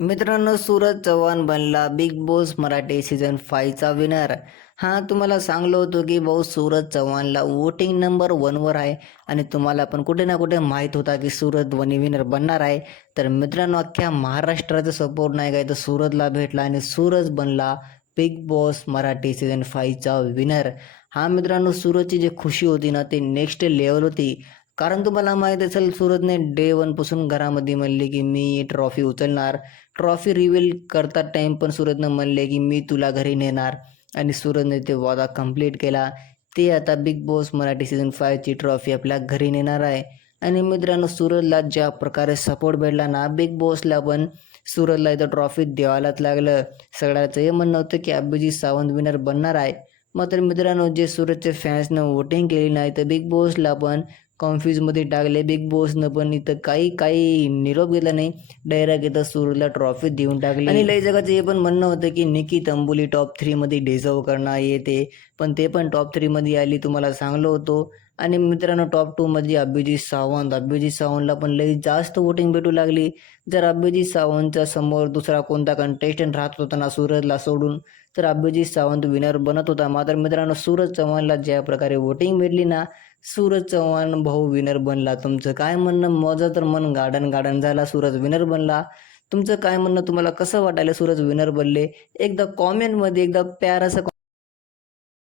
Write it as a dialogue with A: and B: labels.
A: मित्रांनो सूरज चव्हाण बनला big boss Marathi season फायचा विनर हा तुम्हाला सांगलो होतो की भाऊ सूरज चव्हाणला वोटिंग नंबर वनवर आहे. आणि तुम्हाला पण कुठे ना कुठे माहीत होता की सूरज वनी विनर बनणार आहे. तर मित्रांनो अख्ख्या महाराष्ट्राचा सपोर्ट नाही काय तर सूरजला भेटला आणि सूरज बनला बिग बॉस मराठी सीझन फायचा विनर हा मित्रांनो सूरजची जी खुशी होती ना ती नेक्स्ट लेवल होती. कारण तुम्हाला माहीत असेल सूरजने डे वनपासून घरामध्ये म्हणले की मी ट्रॉफी उचलणार. ट्रॉफी रिव्हील करता टाईम पण सूरजनं म्हणले की मी तुला घरी नेणार. आणि सूरजने ते वादा कंप्लीट केला. ते आता बिग बॉस मराठी सीझन फायची ट्रॉफी आपल्या घरी नेणार आहे. आणि मित्रांनो सूरजला ज्या प्रकारे सपोर्ट भेटला ना बिग बॉसला पण सूरजला इथं ट्रॉफी द्यावालाच लागलं. सगळ्याचं हे म्हणणं होतं की अभिजित सावंत विनर बनणार आहे. मात्र मित्रांनो जे सूरजचे फॅन्सनं वोटिंग केली नाही तर बिग बॉसला पण कॉन्फ्युजमध्ये टाकले. बिग बॉसनं पण इथं काही काही निरोप घेतला नाही. डायरेक्ट इथं सूरजला ट्रॉफी देऊन टाकली. आणि लई जगाचं हे पण म्हणणं होतं की निकी तंबुली टॉप थ्रीमध्ये डिझर्व करणार येते पण ते पण टॉप थ्रीमध्ये आली तुम्हाला सांगलो होतो. आणि मित्रांनो टॉप टूमध्ये अभिजित सावंत. अभिजित सावंतला पण लई जास्त वोटिंग भेटू लागली. जर अभिजित सावंतच्या समोर दुसरा कोणता कंटेस्टंट राहत होता ना सूरजला सोडून तर अभिजित सावंत विनर बनत होता. मात्र मित्रांनो सूरज चव्हाणला ज्या प्रकारे वोटिंग भेटली ना सूरज चव्हाण भाऊ विनर बनला. तुमचं काय म्हणणं? माझं तर मन गार्डन गार्डन झाला. सूरज विनर बनला. तुमचं काय म्हणणं? तुम्हाला कसं वाटायला सूरज विनर बनले? एकदा कॉमेंटमध्ये एकदा प्यार असं